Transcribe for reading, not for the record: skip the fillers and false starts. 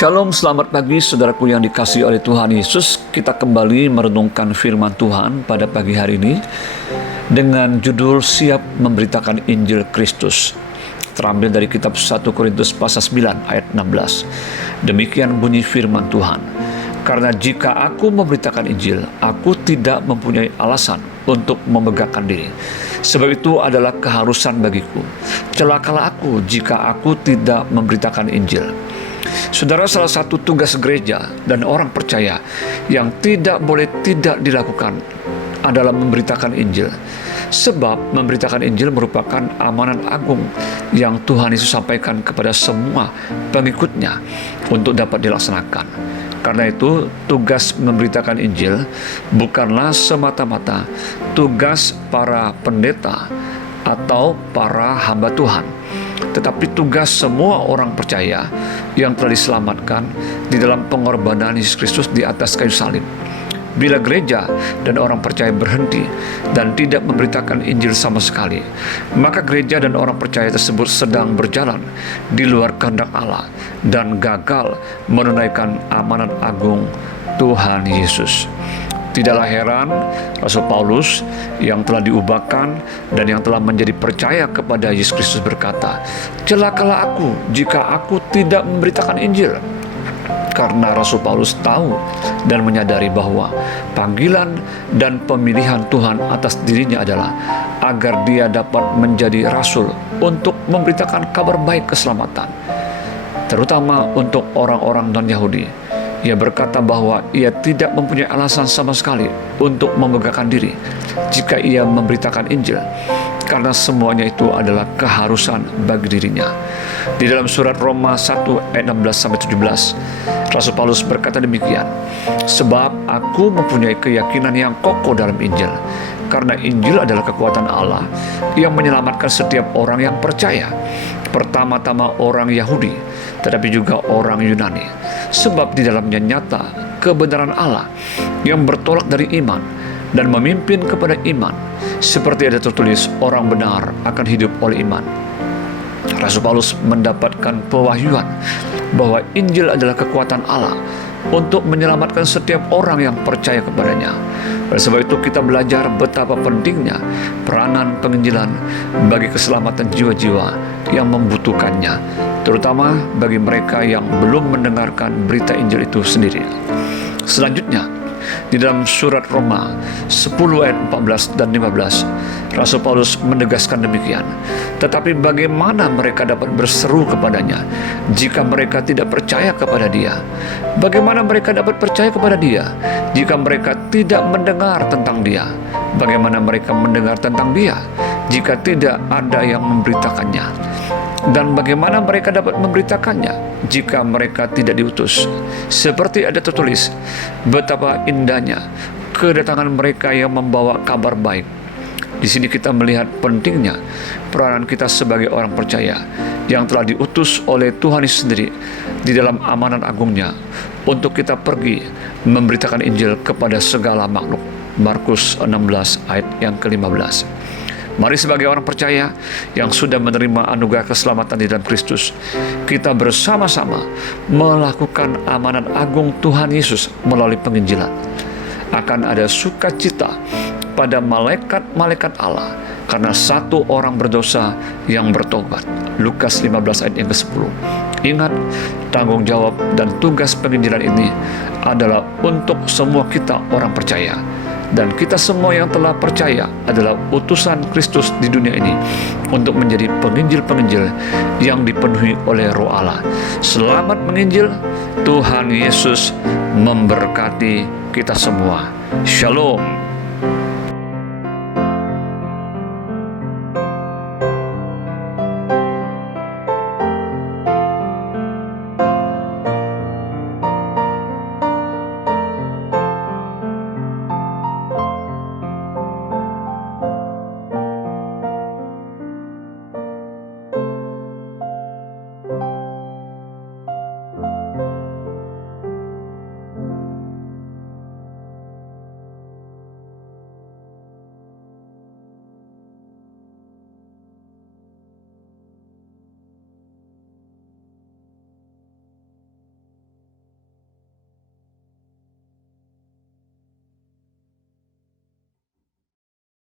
Shalom, selamat pagi saudaraku yang dikasihi oleh Tuhan Yesus. Kita kembali merenungkan firman Tuhan pada pagi hari ini dengan judul Siap Memberitakan Injil Kristus. Terambil dari kitab 1 Korintus pasal 9 ayat 16. Demikian bunyi firman Tuhan. Karena jika aku memberitakan Injil, aku tidak mempunyai alasan untuk memegahkan diri. Sebab itu adalah keharusan bagiku. Celakalah aku jika aku tidak memberitakan Injil. Saudara, salah satu tugas gereja dan orang percaya yang tidak boleh tidak dilakukan adalah memberitakan Injil. Sebab memberitakan Injil merupakan amanat agung yang Tuhan Yesus sampaikan kepada semua pengikutnya untuk dapat dilaksanakan. Karena itu, tugas memberitakan Injil bukanlah semata-mata tugas para pendeta atau para hamba Tuhan, tetapi tugas semua orang percaya yang telah diselamatkan di dalam pengorbanan Yesus Kristus di atas kayu salib. Bila gereja dan orang percaya berhenti dan tidak memberitakan Injil sama sekali, maka gereja dan orang percaya tersebut sedang berjalan di luar kehendak Allah dan gagal menunaikan amanat agung Tuhan Yesus. Tidaklah heran Rasul Paulus yang telah diubahkan dan yang telah menjadi percaya kepada Yesus Kristus berkata, "Celakalah aku jika aku tidak memberitakan Injil." Karena Rasul Paulus tahu dan menyadari bahwa panggilan dan pemilihan Tuhan atas dirinya adalah agar dia dapat menjadi rasul untuk memberitakan kabar baik keselamatan, terutama untuk orang-orang non-Yahudi. Ia berkata bahwa ia tidak mempunyai alasan sama sekali untuk memegahkan diri jika ia memberitakan Injil, karena semuanya itu adalah keharusan bagi dirinya. Di dalam surat Roma 1 ayat 16-17, Rasul Paulus berkata demikian, "Sebab aku mempunyai keyakinan yang kokoh dalam Injil, karena Injil adalah kekuatan Allah yang menyelamatkan setiap orang yang percaya, pertama-tama orang Yahudi, tetapi juga orang Yunani. Sebab di dalamnya nyata kebenaran Allah yang bertolak dari iman dan memimpin kepada iman, seperti ada tertulis, orang benar akan hidup oleh iman." Rasul Paulus mendapatkan pewahyuan bahwa Injil adalah kekuatan Allah untuk menyelamatkan setiap orang yang percaya kepadanya. Oleh sebab itu kita belajar betapa pentingnya peranan penginjilan bagi keselamatan jiwa-jiwa yang membutuhkannya, terutama bagi mereka yang belum mendengarkan berita Injil itu sendiri. Selanjutnya, di dalam surat Roma 10 ayat 14 dan 15, Rasul Paulus menegaskan demikian, "Tetapi bagaimana mereka dapat berseru kepadanya jika mereka tidak percaya kepada dia? Bagaimana mereka dapat percaya kepada dia jika mereka tidak mendengar tentang dia? Bagaimana mereka mendengar tentang dia jika tidak ada yang memberitakannya? Dan bagaimana mereka dapat memberitakannya jika mereka tidak diutus? Seperti ada tertulis, betapa indahnya kedatangan mereka yang membawa kabar baik." Di sini kita melihat pentingnya peranan kita sebagai orang percaya yang telah diutus oleh Tuhan Yesus sendiri di dalam amanat agungnya untuk kita pergi memberitakan Injil kepada segala makhluk. Markus 16 ayat yang ke-15. Mari sebagai orang percaya yang sudah menerima anugerah keselamatan di dalam Kristus, kita bersama-sama melakukan amanat agung Tuhan Yesus melalui penginjilan. Akan ada sukacita pada malaikat-malaikat Allah karena satu orang berdosa yang bertobat. Lukas 15 ayat yang ke-10. Ingat, tanggung jawab dan tugas penginjilan ini adalah untuk semua kita orang percaya. Dan kita semua yang telah percaya adalah utusan Kristus di dunia ini untuk menjadi penginjil-penginjil yang dipenuhi oleh Roh Allah. Selamat menginjil. Tuhan Yesus memberkati kita semua. Shalom.